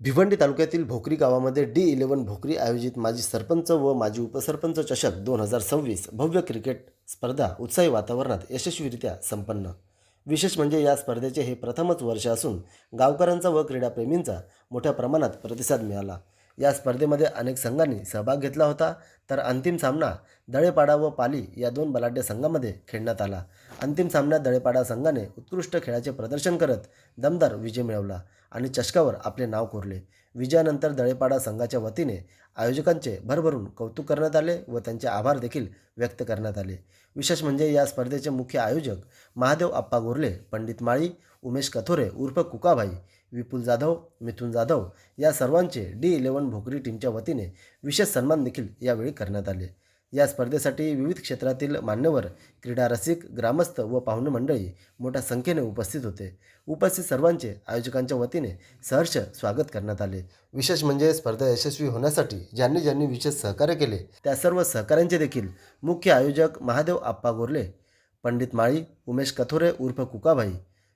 भिवंडी तालुक्यातील भोकरी गावामध्ये D11 भोकरी आयोजित माजी सरपंच व माजी उपसरपंच चषक 2026 भव्य क्रिकेट स्पर्धा उत्साही वातावरणात यशस्वीरित्या संपन्न। विशेष म्हणजे या स्पर्धेचे हे प्रथमच वर्ष असून गावकऱ्यांचा व क्रीडाप्रेमींचा मोठ्या प्रमाणात प्रतिसाद मिळाला। या स्पर्धेमध्ये अनेक संघांनी सहभाग घेतला होता, तर अंतिम सामना दळेपाडा व पाली या दोन बलाढ्य संघांमध्ये खेळण्यात आला। अंतिम सामन्यात दळेपाडा संघाने उत्कृष्ट खेळाचे प्रदर्शन करत दमदार विजय मिळवला आणि चषकावर आपले नाव कोरले। विजयानंतर दळेपाडा संघाच्या वतीने आयोजकांचे भरभरून कौतुक करण्यात आले व त्यांचे आभार देखील व्यक्त करण्यात आले। विशेष म्हणजे या स्पर्धेचे मुख्य आयोजक महादेव आप्पा गोरले, पंडित माळी, उमेश कथोरे उर्फ कुकाभाई, विपुल जाधव, मिथुन जाधव या सर्वांचे D11 भोकरी टीमच्या वतीने विशेष सन्मान देखील यावेळी करण्यात आले। या स्पर्धेसाठी विविध क्षेत्रातील मान्यवर, क्रीडा रसिक, ग्रामस्थ व पाहुणे मंडळी मोठ्या संख्येने उपस्थित होते। उपस्थित सर्वांचे आयोजकांच्या वतीने सहर्ष स्वागत करण्यात आले। विशेष म्हणजे स्पर्धा यशस्वी होण्यासाठी ज्यांनी ज्यांनी विशेष सहकार्य केले त्या सर्व सहकाऱ्यांचे देखील मुख्य आयोजक महादेव आप्पा गोरले, पंडित माळी, उमेश कथोरे उर्फ कुकाभाई,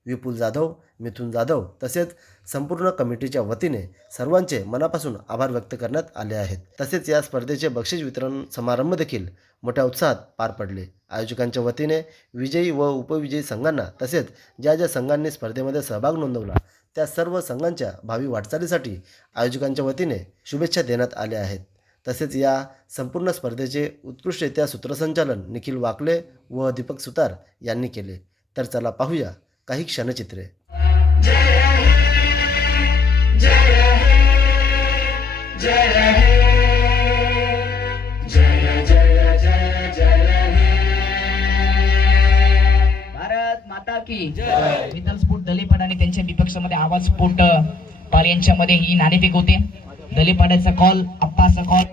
विपुल जाधव, मिथुन जाधव तसेच संपूर्ण कमिटीच्या वतीने सर्वांचे मनापासून आभार व्यक्त करण्यात आले आहेत। तसेच या स्पर्धेचे बक्षीस वितरण समारंभ देखील मोठ्या उत्साहात पार पडले। आयोजकांच्या वतीने विजयी व उपविजयी संघांना तसेच ज्या ज्या संघांनी स्पर्धेमध्ये सहभाग नोंदवला त्या सर्व संघांच्या भावी वाटचालीसाठी आयोजकांच्या वतीने शुभेच्छा देण्यात आल्या आहेत। तसेच या संपूर्ण स्पर्धेचे उत्कृष्टरित्या सूत्रसंचालन निखिल वाकले व दीपक सुतार यांनी केले। तर चला पाहूया काही क्षणचित्रे। भारत माता की जय। विदल स्फोट दलेपाड आणि त्यांच्या विपक्षामध्ये आवाज स्फोट पाल यांच्यामध्ये ही नाणेफेक होते। दलेपाड्याचा कॉल, अप्पाचा कॉल,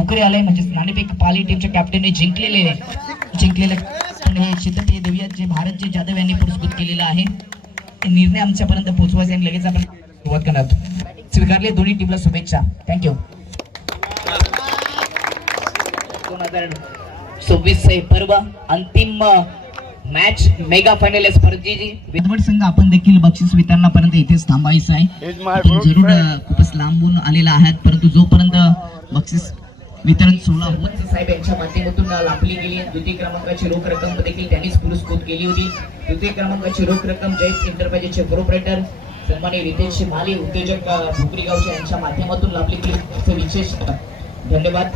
उकरे आले म्हणजे नाणेफेक पाली टीमच्या कॅप्टनने जिंकलेले पण हे चित्रपट देऊया जे भारतचे जाधव यांनी पुरस्कृत केलेला आहे। निर्णय आमच्यापर्यंत पोहोचवायचा आणि लगेच आपण सुरुवात करणार। स्वीकारले दोन्ही टीमला शुभेच्छा। थँक्यू। 2026 पर्व अंतिम मॅच मेगा फायनल या स्पर्धेची विदवड संघ आपण देखील बक्षीस वितरणापर्यंत इथेच थांबायचं आहे। जरूर खूपच लांबून आलेला आहात, परंतु जोपर्यंत बक्षीस वितरण सोहळा होत साहेब यांच्या माध्यमातून लाभली गेली। द्वितीय क्रमांकाची रोख रक्कम देखील त्यांनीच पुरस्कृत केली होती। तृतीय क्रमांकाची रोख रक्कम जयंत एंटरप्राइजेसचे प्रोप्रायटर सन्माननीय रितेश माली उद्योजक भोकरी गावच्या यांच्या माध्यमातून लाभली गेली। विशेष धन्यवाद।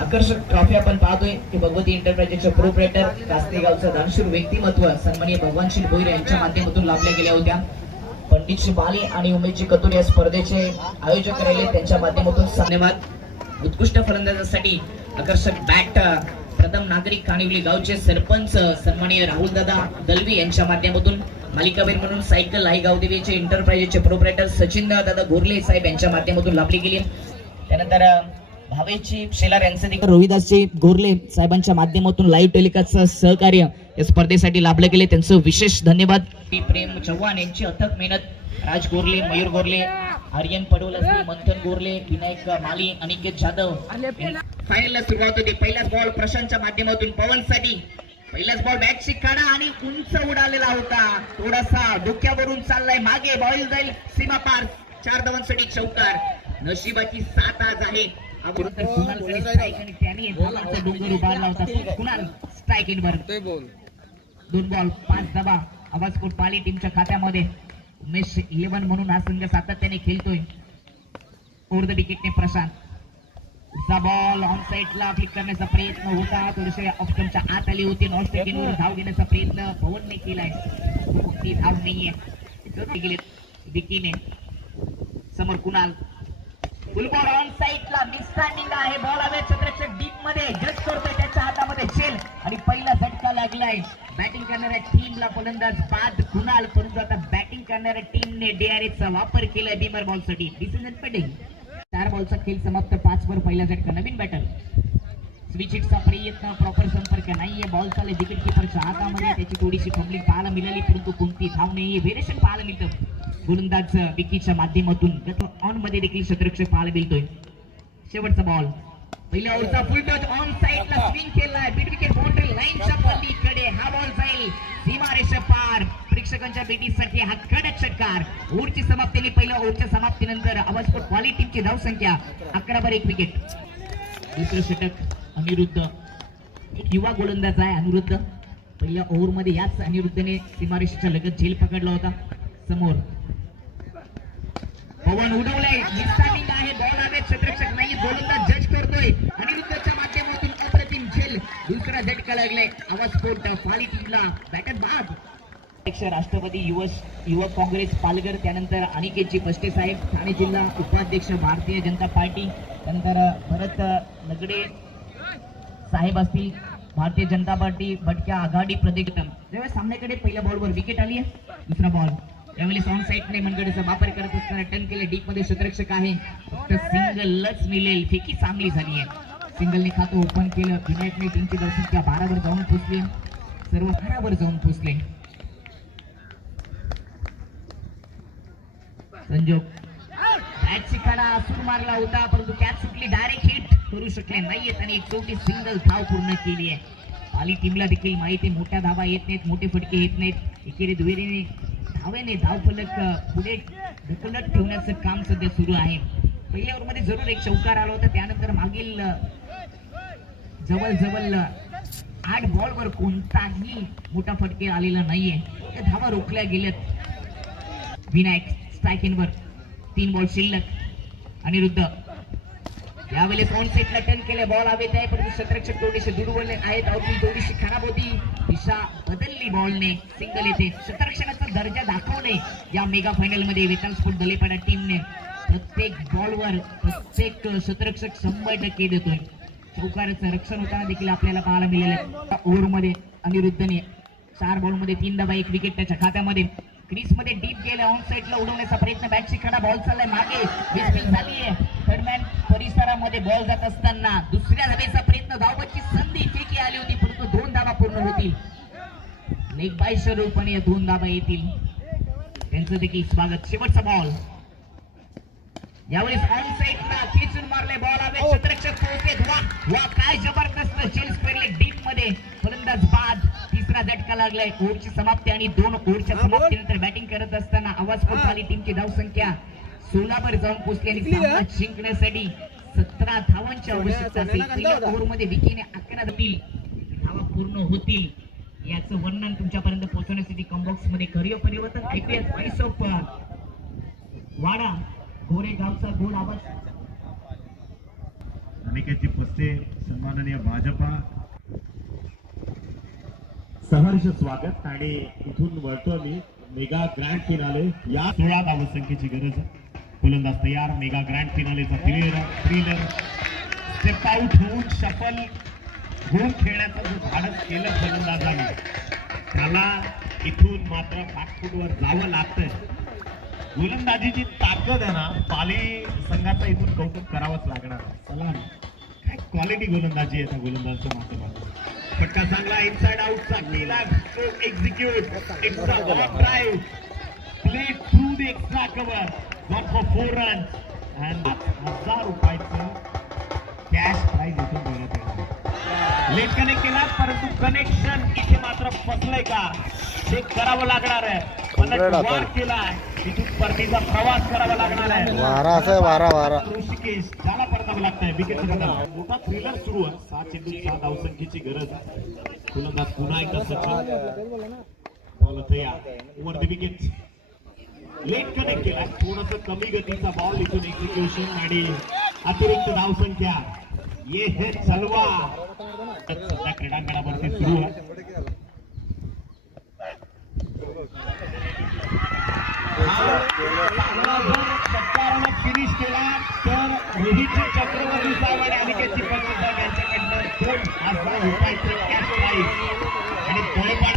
आकर्षक ट्रॉफी आपण पाहतोय की भगवती एंटरप्राइजेसचे प्रोप्रायटर कास्तेगावचा दानशूर व्यक्तिमत्व सन्माननीय भगवानशील भोईर यांच्या माध्यमातून लाभल्या गेल्या होत्या। पंडितजी माली आणि उमेशजी कतुर या स्पर्धेचे आयोजक राहिले, त्यांच्या माध्यमातून धन्यवाद। उत्कृष्ट फलंदाजासाठी आकर्षक बॅट प्रथम नागरिक कानिवली गावचे सरपंच सन्माननीय राहुल दादा दलवी यांच्या माध्यमातून मालिकाबीर म्हणून सायकल आई गावदेवीचे एंटरप्राइजेसचे प्रोप्रायटर सचिन दादा गोरले साहेब यांच्या माध्यमातून लाभली गेली। त्यानंतर भावेची शेलार यांचे देखील रोहिदासजी गोरले साहेबांच्या माध्यमातून लाईव्ह टेलिकास्टचं सहकार्य या स्पर्धेसाठी लाभले गेले, त्यांचं विशेष धन्यवाद। प्रेम चव्हाण यांची अथक मेहनत, राज गोरले, मयूर गोरले, आर्यन पडवलसी, मंथन गोरले, विनायक माली, अनिकेत जाधव। फायनलला सुरुवात होती। पहिलाच बॉल प्रशांतच्या माध्यमातून पवनसाठी, पहिलाच बॉल बॅटची काढा आणि उंच उडालेला होता, थोडासा डोक्यावरून चाललाय मागे, बॉल जाईल सीमा पार, 4 धावांसाठी चौकार। नशिबाची साथ आज आहे। स्ट्राइक इन वर 2 बॉल 5 धावा। आवाज कोट पाली टीमच्या खात्यामध्ये। उमेश 11 म्हणून हा संघ सातत्याने खेळतोय। ओव्हर द विकेटने प्रशांत चा बॉल ऑन साइडला फ्लिक करण्याचा प्रयत्न होता, थोडेसे ऑप्शनच्या आत आली होती। नॉन स्ट्राइकिंगवर धाव घेण्याचा प्रयत्न पवनने केलाय, ती धाव नाहीये। दिकीने समोर कुणाल, फुल बॉल ऑन साइडला मिसस्टँडिंग आहे। बॉल हवे क्षेत्राच्या डीप मध्ये जस्ट करतोय, त्याच्या हातामध्ये चेल आणि पहिला झटका लागलाय। बॅटिंग करणाऱ्या टीमला फलंदाज बाद कुणाल, परंतु आता बॅटिंग करणाऱ्या टीमने DRS चा वापर केलाय बीमर बॉल साठी। Decision pending. 4 बॉलचा खेळ समाप्त, 5 वर पहिला झटका। नवीन बॅटर स्विच हिटचा प्रयत्न, प्रॉपर संपर्क नाहीये। बॉल चालले विकेट किपरच्या हातामध्ये, त्याची थोडीशी फंबलिंग पाहायला मिळाली, परंतु कोणती धाव नाही, व्हेरिएशन पाहायला मिळतं। गोलंदाज विकीच्या माध्यमातून ऑन मध्ये देखील क्षेत्ररक्षक पाहायला मिळतोय। शेवटचा बॉल पहिल्या ओव्हरचा फुल टच ऑन साइडला स्विंग केलाय मिड विकेट बाउंड्री लाईनच्या पलीकडे हा बॉल जाईल सीमारेषा पार. प्रेक्षकांच्या भेटीसाठी हा कडक षटकार. ओव्हरची समाप्तीने पहिल्या ओव्हरच्या समाप्तीनंतर आवाजपूर क्वाली टीमची धावसंख्या 11 विकेट. दुसरं षटक अनिरुद्ध, एक युवा गोलंदाज आहे अनिरुद्ध. पहिल्या ओव्हर मध्ये याच अनिरुद्धने सीमारेषेच्या लगत झेल पकडला होता. समोर पवन उडवलाय, मिस्टार्निंग आहे, बॉल आहे, क्षेत्ररक्षक नाही, गोलंदाज जज करतोय. अनिरुद्धच्या माध्यमातून अप्रतिम झेल. दुसरा झटका लागलाय आवाजपूर क्वाली टीमला. बॅटर बाद. अध्यक्ष राष्ट्रवादी युवक काँग्रेस पालघर, त्यानंतर अनिकेतजी पष्टे साहेब ठाणे जिल्हा उपाध्यक्ष भारतीय जनता पार्टी, त्यानंतर भरत नगडे साहेब असतील भारतीय जनता पार्टी भटक्या आघाडी प्रदेश. ज्यावेळेस सामन्याकडे पहिल्या बॉलवर विकेट आली आहे. दुसरा बॉल त्यावेळेस ऑन साइडने मनगडेचा वापर करत असताना टर्न केले. डीप मध्ये क्षेत्ररक्षक आहे, फक्त सिंगलच मिळेल. फेकी चांगली झाली आहे. सिंगलने खातं ओपन केलं. विनायकने टीमची धावसंख्या 12 वर जाऊन पोहोचली. सर्व 12 वर जाऊन पोहोचले. संजोग बॅटची कडा सूर मारला होता, परंतु कॅच सुटली. डायरेक्ट हिट करू शकले नाहीयेत आणि एक छोटी सिंगल धाव पूर्ण केली आहे. पाली टीमला देखील माहिती आहे मोठ्या धावा येत नाहीत, मोठे फटके येत नाहीत. एकेरी दुहेरीने धावेने धावफलक पुढे ढकलत ठेवण्याचं काम सध्या सुरू आहे. पहिल्या ओव्हरमध्ये जरूर एक चौकार आला होता, त्यानंतर मागील जवळ 8 बॉलवर कोणताही मोठा फटके आलेला नाहीये. त्या धावा रोखल्या गेल्यात. विनायक स्ट्राइक इनवर, 3 बॉल शिल्लक. अनिरुद्ध यावेळेस ऑन साइडला टर्न केले. बॉल हवेत आहे, परंतु क्षेत्ररक्षक थोडेसे दुर्बल आहेत. आउटफील्ड थोडीशी खराब होती. दिशा बदलली बॉलने. सिंगल येते. क्षेत्ररक्षणाचा दर्जा दाखवणे या मेगा फायनल मध्ये वेताल स्पोर्ट दलेपाडा टीमने प्रत्येक बॉलवर प्रत्येक क्षेत्ररक्षक 100% देतोय. चौकाराचं रक्षण होताना देखील आपल्याला पाहायला मिळालं. ओव्हर मध्ये अनिरुद्धने 4 बॉलमध्ये 3 धावा, 1 विकेट त्याच्या खात्यामध्ये. क्रीज मध्ये डीप गेले. ऑन साइडला उडवण्याचा प्रयत्न. बॅटची खडा, बॉल चाललाय मागे. मिसफील्ड झालीये. थर्डमॅन परिसरामध्ये बॉल जात असताना दुसऱ्या धावेचा प्रयत्न. धावची संधी फेकी आली होती, परंतु 2 धावा पूर्ण होतील. लेग बाय स्वरूपाने 2 धावा येतील. त्यांचं देखील स्वागत. शेवटचा बॉल यावेळेस ऑन साइडला खेचून मारले. बॉल आवे, क्षेत्ररक्षक पोहोचले. वा काय जबरदस्त चेल्स पेरले डीप मध्ये. फलंदाज बाद. तिसरा झटका लागलाय. ओव्हरची समाप्ती आणि 2 ओव्हरच्या समाप्तीनंतर बॅटिंग करत असताना आवाजपूर वाली टीमची धावसंख्या 16 वर जाऊन पोहोचली आणि सामना जिंकण्यासाठी 17 धावांची आवश्यकता असेल. पहिल्या ओव्हरमध्ये विकेने 11 धावा पूर्ण होतील. याचं वर्णन तुमच्यापर्यंत पोहोचवण्यासाठी कॉम्बॉक्स मध्ये करिअर परिवर्तन ऐकूयात. व्हॉइस ऑफ वाडा गोरेगावचा गोड आवाज. अनिकेतजी पस्ते, सन्माननीय भाजपा, सहर्ष स्वागत. आणि इथून वळतो मी मेगा ग्रँड फिनाले. या 16 धावसंख्येची गरज. फलंदाज तयार. मेगा ग्रँड फिनालेचा थ्रिलर स्टेप आउट होऊन शफल होऊन खेळण्याचं जो धाडस केलं फलंदाजाने, त्याला इथून मात्र फास्टफूडवर जावं लागतंय. गोलंदाजीची ताकद आहे ना, पाली संघाचा इथून कौतुक करावंच लागणार. चला काय क्वालिटी गोलंदाजी आहे त्या गोलंदाजाच्या माध्यमातून. फटका चांगला. इनसाइड आउटचा केला. Execute. Extra ball drive play through the extra cover. 1 for 4 runs and 1000 रुपयाचं कॅश प्राइज इथून देण्यात येणार. लेट कनेक्ट केला, परंतु कनेक्शन इथे मात्र फसलंय का हे करावं लागणार आहे. पलटवार केलाय. इथून परतीचा प्रवास करावा लागणार आहे. वारा असा वारा ऋषिकेश ज्याला परतावं लागतंय. विकेट मोठा थ्रिलर सुरू आहे. 7 चेंडू 6 धावसंख्येची गरज आहे. फलंदाज पुन्हा एकदा सचिन बॉल तयार. Over the wicket. Late connect केला. थोडस कमी गतीचा बॉल. इथून एक्झिक्युशन आणि अतिरिक्त धावसंख्या. ये हे चलवा सध्या क्रीडांगणावरती सुरू आहे. फिनिश केला तर रोहितची चक्रवर्ती साहेब आणि अनिकेतची पस्ते साहेब यांच्याकडनं 2000 रुपयाचे कॅश प्राइज आणि तळपाट.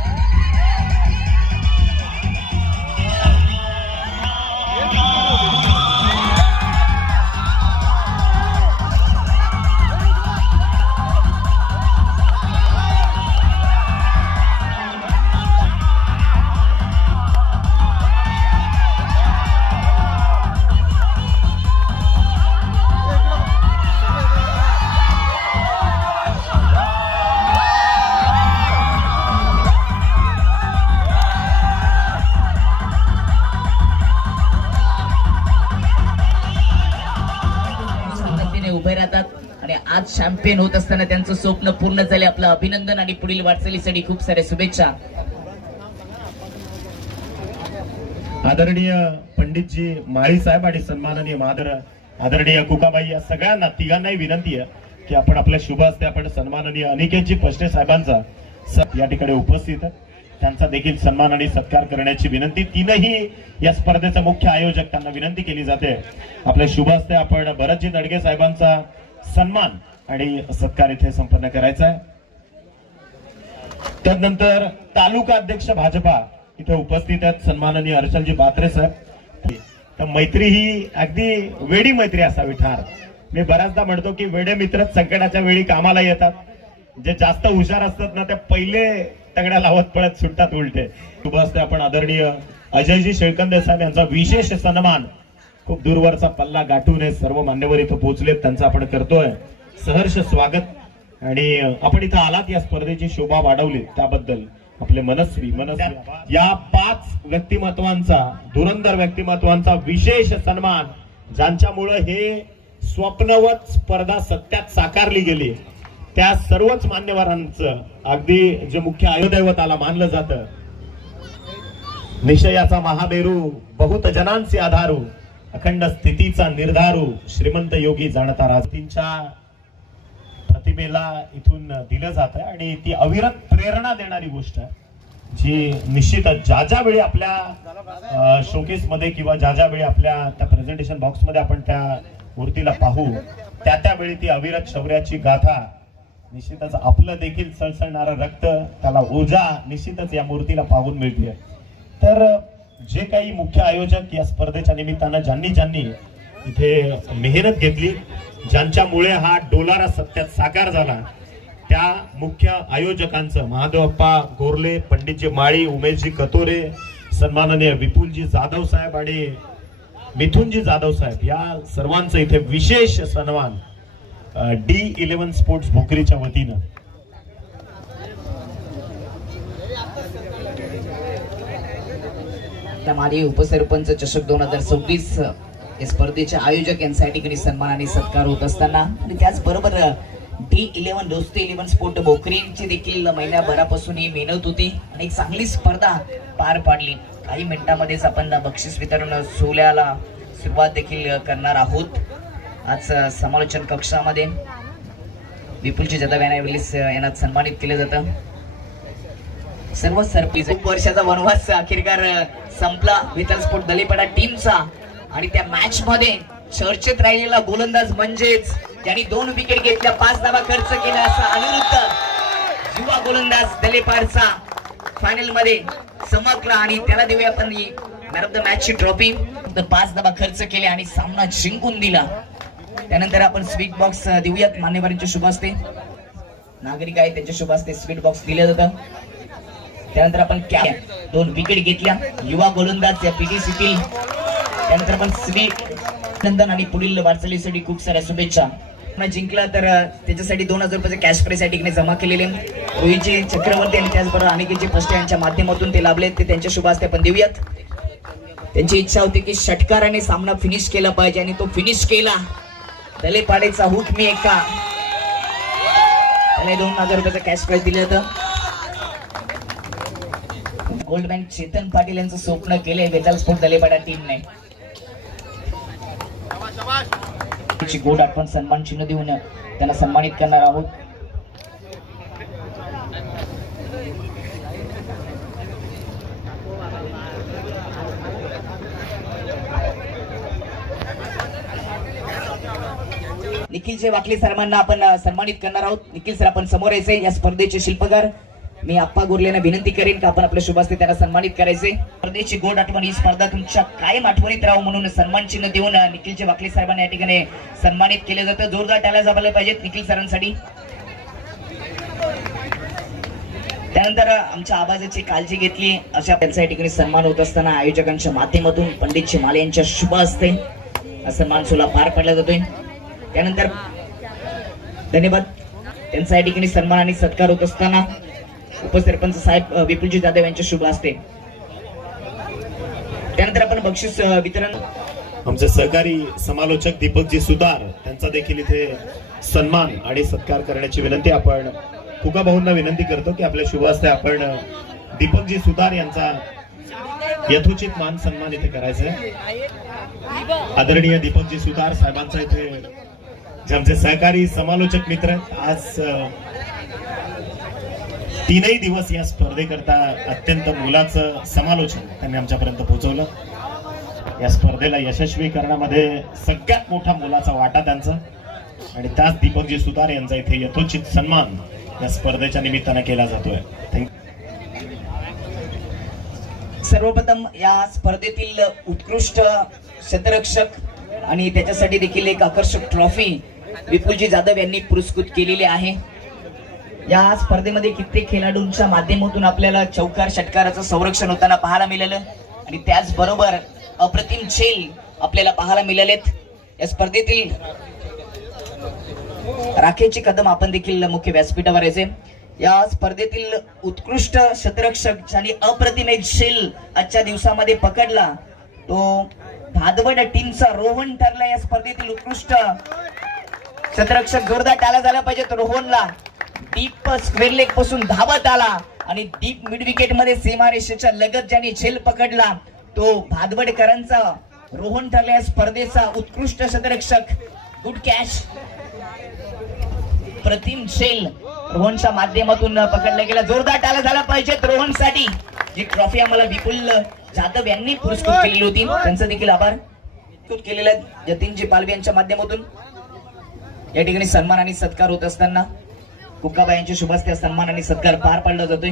उभे राहतात आणि आज चॅम्पियन होत असताना त्यांचं स्वप्न पूर्ण झाले. आपलं अभिनंदन आणि पुढील वाटचालीसाठी खूप साऱ्या शुभेच्छा. आदरणीय पंडितजी माळी साहेब आणि सन्माननीय आदरणीय कुकाबाई या सगळ्यांना तिघांनाही विनंती आहे की आपण आपल्या शुभ हस्ते आपण सन्माननीय अनिकेतजी पष्टे साहेबांचा या ठिकाणी उपस्थित आहे, त्यांचा देखील सन्मान आणि सत्कार करण्याची विनंती. तीनही या स्पर्धेचे मुख्य आयोजक त्यांना विनंती केली जाते आपल्या शुभ हस्ते आपण भरतजी नडगे साहेबांचा सन्मान आणि सत्कार इथे संपन्न करायचा आहे. त्यानंतर तालुका अध्यक्ष भाजपा इथे उपस्थित आहेत सन्माननीय हर्षलजी बात्रे साहेब. तर मैत्री ही अगदी वेडी मैत्री असावी ठार. मी बऱ्याचदा म्हणतो की वेडे मित्रच संकटाच्या वेळी कामाला येतात. जे जास्त हुशार असतात ना ते पहिले तगड्या लावत पळत सुटतात उलटे. शुभ हस्ते आपण आदरणीय अजयजी शेळकंदे साहेब यांचा विशेष सन्मान, खूप दूरवरचा पल्ला गाठून हे सर्व मान्यवर इथं पोहोचलेत, त्यांचा आपण करतोय सहर्ष स्वागत. आणि आपण इथं आलात या स्पर्धेची शोभा वाढवली त्याबद्दल आपले मनस्वी या 5 व्यक्तिमत्वांचा, धुरंधर व्यक्तिमत्वांचा विशेष सन्मान, ज्यांच्यामुळे हे स्वप्नवत स्पर्धा सत्यात साकारली गेली, त्या सर्वच मान्यवरांचं अगदी जे मुख्य आयोदैवताला मानलं जातं, निश्चयाचा महामेरू बहुत जनांचे आधारू, अखंड स्थितीचा निर्धारू, श्रीमंत योगी जाणता राजतींच्या प्रतिमेला इथून दिलं जात आहे. आणि ती अविरत प्रेरणा देणारी गोष्ट आहे, जी निश्चितच ज्या वेळी आपल्या शोकेस मध्ये किंवा ज्या वेळी आपल्या त्या प्रेझेंटेशन बॉक्स मध्ये आपण त्या मूर्तीला पाहू, त्यावेळी ती अविरत शौर्याची गाथा, निश्चितच आपलं देखील सळसळणारं रक्त, त्याला ऊर्जा निश्चितच या मूर्तीला पाहून मिळते. तर जे काही मुख्य आयोजक या स्पर्धेच्या निमित्तानं ज्यांनी इथे मेहनत घेतली, ज्यांच्यामुळे हा डोलारा सत्यात साकार झाला, त्या मुख्य आयोजकांचं महादेवप्पा गोरले, पंडितजी माळी, उमेशजी कतोरे, सन्माननीय विपुलजी जाधव साहेब आणि मिथुनजी जाधव साहेब या सर्वांचं इथे विशेष सन्मान D11 स्पोर्ट्स भोकरीच्या वतीनं. माडी उपसरपंच चषक 2026 या स्पर्धेचे आयोजक यांचा या ठिकाणी सन्मान आणि सत्कार होत असताना, आणि त्याचबरोबर D11 दोस्ती 11 स्पोर्ट भोकरीची देखील महिन्याभरापासून ही मेहनत होती आणि एक चांगली स्पर्धा पार पाडली. काही मिनिटांमध्येच आपण बक्षीस वितरण सोहळ्याला सुरुवात देखील करणार आहोत. आज समालोचन कक्षामध्ये विपुलजी जाधव यांना सन्मानित केलं जातं. सर्व सरपीज खूप वर्षाचा वनवास अखेरकार संपला विठ्ठल स्पोर्ट दलेपाडा टीमचा. आणि त्या मॅच मध्ये चर्चेत राहिलेला गोलंदाज म्हणजेच ज्यांनी 2 विकेट घेतल्या, 5 धावा खर्च केला असा अनिरुद्ध युवा गोलंदाज दलेपाडचा फायनल मध्ये चमकला. आणि त्याला देऊया आपण मॅन ऑफ द मॅच ची ट्रॉफी. 5 धावा खर्च केले आणि सामना जिंकून दिला. त्यानंतर आपण स्वीट बॉक्स देऊयात मान्यवरांच्या शुभ हस्ते. नागरिक आहेत त्यांच्या शुभ हस्ते स्वीट बॉक्स दिलं जातं. त्यानंतर आपण 2 विकेट घेतल्या युवा गोलंदाज या PTCतील. त्यानंतर आपण स्वीट नंदन आणि पुढील वाटचालीसाठी खूप साऱ्या शुभेच्छा. जिंकला तर त्याच्यासाठी 2000 रुपयाचे कॅश प्राइज या ठिकाणी जमा केलेले रोहितजी चक्रवर्ती आणि त्याचबरोबर अनिकेतजी पष्टे यांच्या माध्यमातून ते लाभले, ते त्यांच्या शुभ हस्ते आपण देऊयात. त्यांची इच्छा होती की षटकाराने सामना फिनिश केला पाहिजे आणि तो फिनिश केला. दलेपाडेचा हुक मी एका, त्याला 2000 रुपयाचा कॅश प्राइज दिलं होतं. गोल्ड बँक चेतन पाटील यांचं स्वप्न केले विठ्ठल स्पोर्ट दलेपाडा टीमने. गोड आठवण सन्मान चिन्ह देऊन त्यांना सन्मानित करणार आहोत. निखिलचे वाकले सरांना आपण सन्मानित करणार आहोत. निखिल सर आपण समोर यायचे. या स्पर्धेचे शिल्पकार मी आप्पा गोरलेंना विनंती करेन की आपण आपल्या शुभ हस्ते त्यांना सन्मानित करायचे. स्पर्धेची गोड आठवण, ही स्पर्धा तुमच्या कायम आठवणीत राहावं म्हणून सन्मान चिन्ह देऊन निखिलचे वाकले साहेबांना या ठिकाणी सन्मानित केले जातं. जोरदार टाळ्या झाल्या पाहिजेत निखिल सरांसाठी. त्यानंतर आमच्या आवाजाची काळजी घेतली अशा त्यांचा या ठिकाणी सन्मान होत असताना आयोजकांच्या माध्यमातून पंडित माले यांच्या शुभ हस्ते सन्मान सोहळा पार पडला जातोय. त्यानंतर धन्यवाद त्यांचा या ठिकाणी सन्मान आणि सत्कार होत असताना उपसरपंच साहेब विपुलजी जाधव यांच्या शुभ हस्ते. त्यानंतर आपण बक्षीस वितरण आमचे सहकारी समालोचक दीपकजी सुतार यांचा देखील इथे सन्मान आणि सत्कार करण्याची विनंती. आपण कुका भाऊंना विनंती करतो की आपल्या शुभ हस्ते आपण दीपकजी सुतार यांचा यथोचित मान सन्मान इथे करायचा आहे. आदरणीय दीपकजी सुतार साहेबांचा इथे जे आमचे सहकारी समालोचक मित्र आहेत, आज 3 दिवस या स्पर्धेकरता अत्यंत मोलाचं समालोचन त्यांनी आमच्यापर्यंत पोहोचवलं. या स्पर्धेला यशस्वी करण्यामध्ये सगळ्यात मोठा मोलाचा वाटा त्यांचा आणि त्याच दीपकजी सुतार यांचा इथे यथोचित सन्मान या स्पर्धेच्या निमित्ताने केला जातोय. सर्वप्रथम या स्पर्धेतील उत्कृष्ट क्षेत्ररक्षक आणि त्याच्यासाठी देखील एक आकर्षक ट्रॉफी विपुलजी जाधव यांनी पुरस्कृत केलेली आहे. या स्पर्धेमध्ये कित्येक खेळाडूंच्या माध्यमातून आपल्याला चौकार षटकाराचं संरक्षण होताना पाहायला मिळालं आणि त्याचबरोबर अप्रतिम झेल आपल्याला पाहायला मिळालेत. या स्पर्धेतील राखेची कदम आपण देखील मुख्य व्यासपीठावर यायचे. या स्पर्धेतील उत्कृष्ट क्षेत्ररक्षक ज्यांनी अप्रतिम एक झेल आजच्या दिवसामध्ये पकडला तो भादवड टीमचा रोहन ठरला. या स्पर्धेतील उत्कृष्ट क्षेत्ररक्षक जोरदार टाळ्या झाला पाहिजे. तर रोहनला डीप स्क्वेअर लेग पासून धावत आला आणि डीप मिड विकेट मध्ये सीमारेषेच्या लगत ज्यांनी झेल पकडला तो भादवडकरांचा रोहन ठरला. या स्पर्धेचा उत्कृष्ट क्षेत्ररक्षक. Good catch. प्रतिम झेल रोहनच्या माध्यमातून पकडला गेला. जोरदार टाळ्या झाला पाहिजेत रोहनसाठी. जी ट्रॉफी आम्हाला विपुल जाधव यांनी पुरस्कृत केलेली होती त्यांचा देखील आभार केलेला जतीनजी पालवे यांच्या माध्यमातून. या ठिकाणी सन्मान आणि सत्कार होत असताना कुक्काबाई यांच्या शुभ हस्ते सन्मान आणि सत्कार पार पाडला जातोय.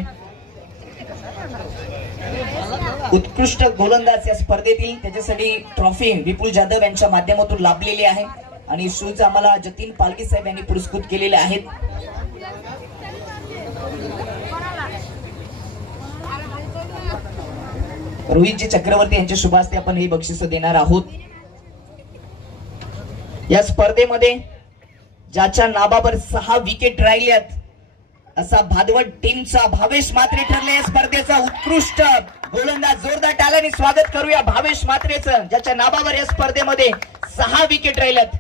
उत्कृष्ट गोलंदाज या स्पर्धेतील त्याच्यासाठी ट्रॉफी विपुल जाधव यांच्या माध्यमातून लाभलेली आहे आणि शूज आम्हाला जतीन पालवी साहेब यांनी पुरस्कृत केलेले आहेत. रोहितजी चक्रवर्ती यांच्या शुभ हस्ते आपण ही बक्षिस देणार आहोत. या स्पर्धेमध्ये ज्याच्या नाबावर 6 विकेट राहिल्यात असा भादवड टीमचा भावेश म्हात्रे ठरले. या स्पर्धेचा उत्कृष्ट गोलंदाज. जोरदार टाळ्यांनी स्वागत करूया भावेश म्हात्रेचं ज्याच्या नाबावर या स्पर्धेमध्ये 6 विकेट राहिल्यात.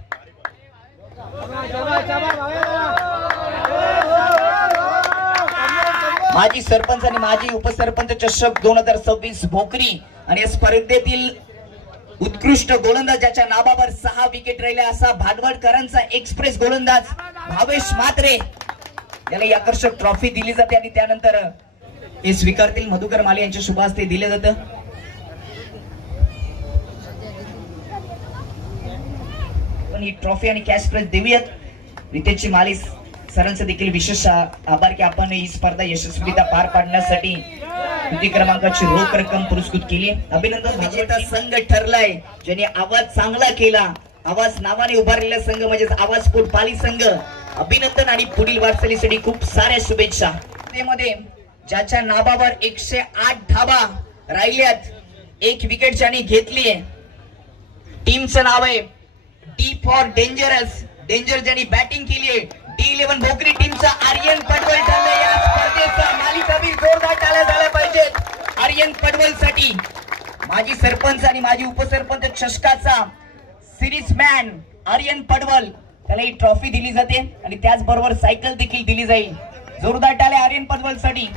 माजी सरपंच आणि माजी उपसरपंच चषक 2026 भोकरी आणि या स्पर्धेतील उत्कृष्ट गोलंदाज ज्याच्या नाबावर 6 विकेट राहिल्या असा भादवडकरांचा एक्सप्रेस गोलंदाज भावेश म्हात्रे याला आकर्षक ट्रॉफी दिली जाते आणि त्यानंतर हे स्वीकारतील मधुकर माले यांच्या शुभ हस्ते दिले जातं. पण ही ट्रॉफी आणि कॅश प्राइज देऊयात. रितेशजी माली सरांचं देखील विशेष आभार की आपण ही स्पर्धा यशस्वीरित्या पार पाडण्यासाठी कृती क्रमांकाची रोख रक्कम पुरस्कृत केली. अभिनंदन. विजेता संघ ठरलाय ज्यांनी आवाज चांगला केला. आवाज नावाने उभारलेला संघ म्हणजे आवाज स्पोर्ट पाली संघ. अभिनंदन आणि पुढील वाटचालीसाठी खूप साऱ्या शुभेच्छा. त्यामध्ये ज्याच्या नावावर 108 धावा राहिल्यात 1 विकेट ज्यांनी घेतली आहे टीमचं नाव आहे डी फॉर डेंजरस. डेंजर ज्यांनी बॅटिंग केली आहे D11 भोकरी टीमचा आर्यन पडवल ठरले. या स्पर्धेचा मालिकावीर. जोरदार टाळ्या झाल्या पाहिजेत आर्यन पडवल साठी. माजी सरपंच आणि माजी उपसरपंच चषकाचा सिरीज मॅन आर्यन पडवल त्याला ही ट्रॉफी दिली जाते आणि त्याचबरोबर सायकल देखील दिली जाईल. जोरदार टाळ्या आर्यन पडवल साठी.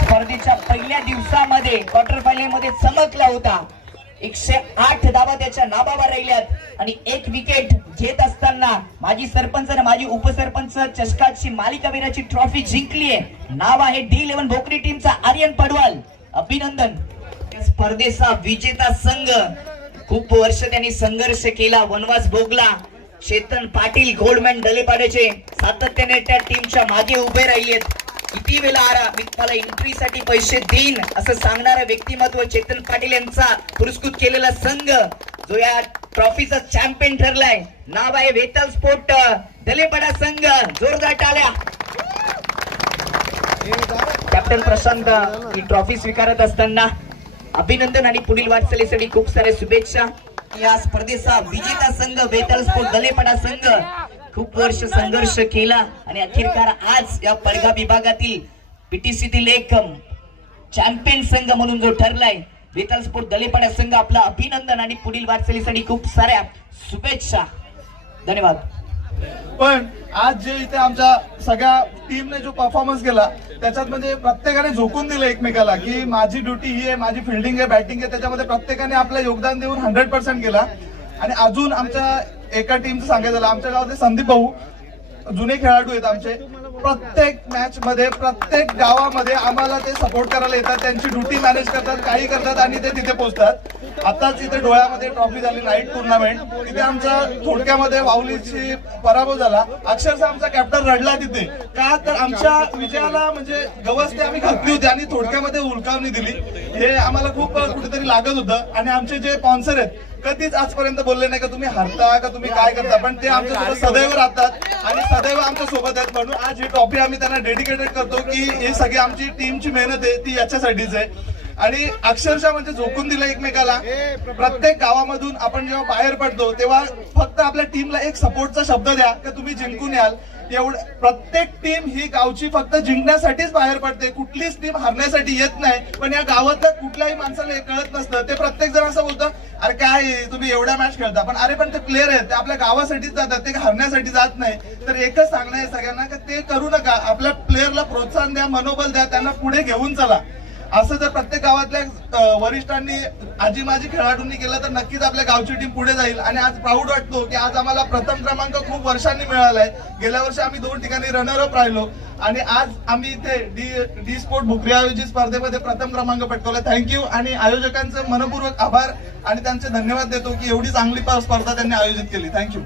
स्पर्धेच्या पहिल्या दिवसामध्ये क्वार्टर फायनल मध्ये चमकला होता. 108 धावा त्याच्या नाबावर राहिल्यात आणि 1 विकेट घेत असताना माजी सरपंच आणि माजी उपसरपंच चषकाची मालिकावीराची ट्रॉफी जिंकली आहे. नाव आहे D11 भोकरी टीमचा आर्यन पडवल. अभिनंदन. या स्पर्धेचा विजेता संघ. खूप वर्ष त्यांनी संघर्ष केला, वनवास भोगला. चेतन पाटील गोल्डमॅन दलेपाड्याचे सातत्याने त्या टीमच्या मागे उभे राहिलेत. किती वेळा आरा मी तुम्हाला एंट्री साठी पैसे देईन असं सांगणारा व्यक्तिमत्व चेतन पाटील यांचा पुरस्कृत केलेला संघ जो या ट्रॉफीचा चॅम्पियन ठरलाय. नाव आहे वेताल स्पोर्ट दलेपाडा संघ. जोरदार टाळ्या. कॅप्टन प्रशांत ही ट्रॉफी स्वीकारत असताना अभिनंदन आणि पुढील वाटचालीसाठी खूप साऱ्या शुभेच्छा. या स्पर्धेचा विजेता संघ वेताल स्पोर्ट दलेपाडा संघ खूप वर्ष संघर्ष केला आणि अखेरकार आज या पडगा विभागातील पीटीसीतील एक चॅम्पियन संघ म्हणून जो ठरलाय विठ्ठल स्पोर्ट दलेपाड्या संघ आपलं अभिनंदन आणि पुढील वाटचालीसाठी खूप साऱ्या शुभेच्छा. धन्यवाद. पण आज जे इथे आमच्या सगळ्या टीमने जो परफॉर्मन्स केला त्याच्यात म्हणजे प्रत्येकाने झोकून दिलं एकमेकाला की माझी ड्युटी ही आहे, माझी फिल्डिंग आहे, बॅटिंग आहे. त्याच्यामध्ये प्रत्येकाने आपलं योगदान देऊन 100% केला. आणि अजून आमच्या एका टीमचं सांगायचं झालं, आमच्या गावातले संदीप भाऊ जुने खेळाडू आहेत आमचे. प्रत्येक मॅच मध्ये प्रत्येक गावामध्ये आम्हाला ते सपोर्ट करायला येतात, त्यांची ड्युटी मॅनेज करतात, काही करतात आणि ते तिथे पोहोचतात. आताच इथे डोळ्यामध्ये ट्रॉफी झाली नाईट टुर्नामेंट, तिथे आमचा थोडक्यामध्ये वावलीची पराभव झाला. अक्षरशः आमचा कॅप्टन रडला तिथे, का तर आमच्या विजयाला म्हणजे गवसते आम्ही घातली होती आणि थोडक्यामध्ये उलकावणी दिली. हे आम्हाला खूप कुठेतरी लागत होतं. आणि आमचे जे स्पॉन्सर आहेत कधीच आजपर्यंत बोलले नाही का तुम्ही हरता का तुम्ही काय करता, पण ते आमच्यासोबत सदैव राहतात आणि सदैव आमच्या सोबत आहेत. म्हणून आज ही ट्रॉफी आम्ही त्यांना डेडिकेटेड करतो की ही सगळी आमची टीमची मेहनत आहे ती याच्यासाठीच आहे. आणि अक्षरशः म्हणजे झोकून दिलं एकमेकाला. प्रत्येक गावामधून आपण जेव्हा बाहेर पडतो तेव्हा फक्त आपल्या टीमला एक सपोर्टचा शब्द द्या की तुम्ही जिंकून याल. एवढं प्रत्येक टीम ही गावची फक्त जिंकण्यासाठीच बाहेर पडते, कुठलीच टीम हरण्यासाठी येत नाही. पण या गावातल्या कुठल्याही माणसाला हे कळत नसतं. ते प्रत्येक जण असं बोलतं अरे काय तुम्ही एवढ्या मॅच खेळता, पण अरे पण ते प्लेअर आहेत, ते आपल्या गावासाठीच जातात, ते हरण्यासाठी जात नाही. तर एकच सांगणं आहे सगळ्यांना की ते करू नका, आपल्या प्लेअरला प्रोत्साहन द्या, मनोबल द्या, त्यांना पुढे घेऊन चला. असं जर प्रत्येक गावातल्या वरिष्ठांनी आजी माजी खेळाडूंनी केलं तर नक्कीच आपल्या गावची टीम पुढे जाईल. आणि आज प्राऊड वाटतो की आज आम्हाला प्रथम क्रमांक खूप वर्षांनी मिळालाय. गेल्या वर्षी आम्ही 2 ठिकाणी रनरअप राहिलो आणि आज आम्ही इथे डी स्पोर्ट भोकरी आयोजित स्पर्धेमध्ये प्रथम क्रमांक पटकावला. थँक्यू. आणि आयोजकांचे मनपूर्वक आभार आणि त्यांचे धन्यवाद देतो की एवढी चांगली स्पर्धा त्यांनी आयोजित केली. थँक्यू.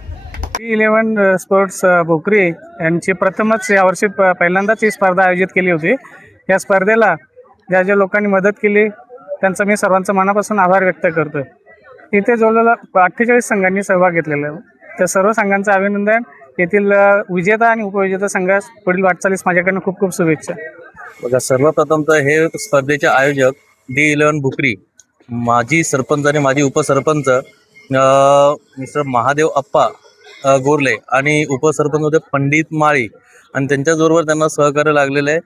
D11 स्पोर्ट्स भोकरी यांची प्रथमच यावर्षी पहिल्यांदाच ही स्पर्धा आयोजित केली होती. या स्पर्धेला ज्या ज्या लोकांनी मदत केली त्यांचा मी सर्वांचा मनापासून आभार व्यक्त करतो. इथे जवळजवळ 48 संघांनी सहभाग घेतलेला आहे. त्या सर्व संघांचं अभिनंदन. येथील विजेता आणि उपविजेता संघास पुढील वाटचालीस माझ्याकडनं खूप खूप शुभेच्छा. बघा, सर्वप्रथम तर हे स्पर्धेचे आयोजक D11 भोकरी, माजी सरपंच आणि माजी उपसरपंच मिस्टर महादेव अप्पा गोरले आणि उपसरपंच होते पंडित माळी आणि त्यांच्याबरोबर त्यांना सहकार्य लागलेलं आहे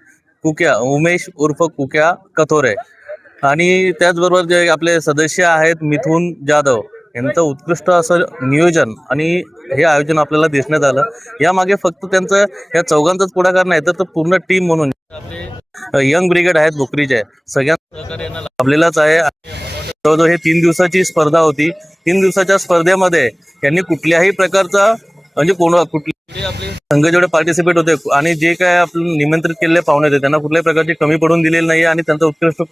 कुक्या उमेश उर्फ कुक्या कथोरे. आणि त्याचबरोबर जे आपले सदस्य आहेत मिथुन जाधव यांचं उत्कृष्ट असं नियोजन आणि हे आयोजन आपल्याला दिसण्यात आलं. यामागे फक्त त्यांचं या चौघांचाच पुढाकार नाही तर पूर्ण टीम म्हणून यंग ब्रिगेड आहेत भोकरीचे सगळ्यांना सहकार्यानं लाभलेलाच आहे. जवळजवळ हे 3 दिवसाची स्पर्धा होती. 3 दिवसाच्या स्पर्धेमध्ये यांनी कुठल्याही प्रकारचा म्हणजे कुठले आपले संघ जेवढे पार्टिसिपेट होते आणि जे काय आपण निमंत्रित केलेले पाहुणे होते त्यांना कुठल्याही प्रकारची कमी पडून दिलेली नाही आणि त्यांचा उत्कृष्ट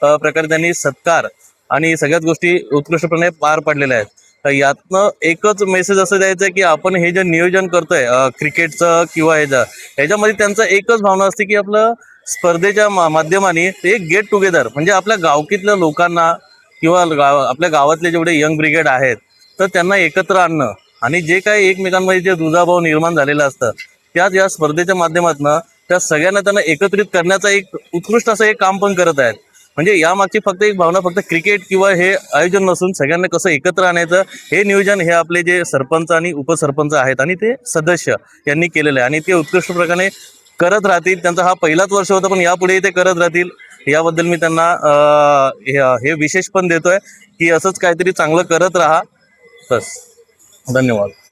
प्रकारे त्यांनी सत्कार आणि सगळ्याच गोष्टी उत्कृष्टपणे पार पाडलेल्या आहेत. तर यातनं एकच मेसेज असं द्यायचं आहे की आपण हे जे नियोजन करतोय क्रिकेटचं किंवा ह्याच्यामध्ये त्यांचं एकच भावना असते की आपलं स्पर्धेच्या माध्यमाने एक गेट टुगेदर म्हणजे आपल्या गावकीतल्या लोकांना किंवा आपल्या गावातले जेवढे यंग ब्रिगेड आहेत तर त्यांना एकत्र आणणं आणि जे काही एकमेकांमध्ये जे दुजाभाव निर्माण झालेला असतं त्याच या स्पर्धेच्या माध्यमातून त्या सगळ्यांना त्यांना एकत्रित करण्याचा एक उत्कृष्ट असं एक काम पण करत आहेत. म्हणजे यामागची फक्त एक भावना फक्त क्रिकेट किंवा हे आयोजन नसून सगळ्यांना कसं एकत्र आणायचं हे नियोजन हे आपले जे सरपंच आणि उपसरपंच आहेत आणि ते सदस्य यांनी केलेलं आहे आणि ते उत्कृष्ट प्रकारे करत राहतील. त्यांचा हा पहिलाच वर्ष होता पण यापुढे ते करत राहतील. याबद्दल मी त्यांना हे विशेष पण देतोय की असंच काहीतरी चांगलं करत राहा. बस, धन्यवाद.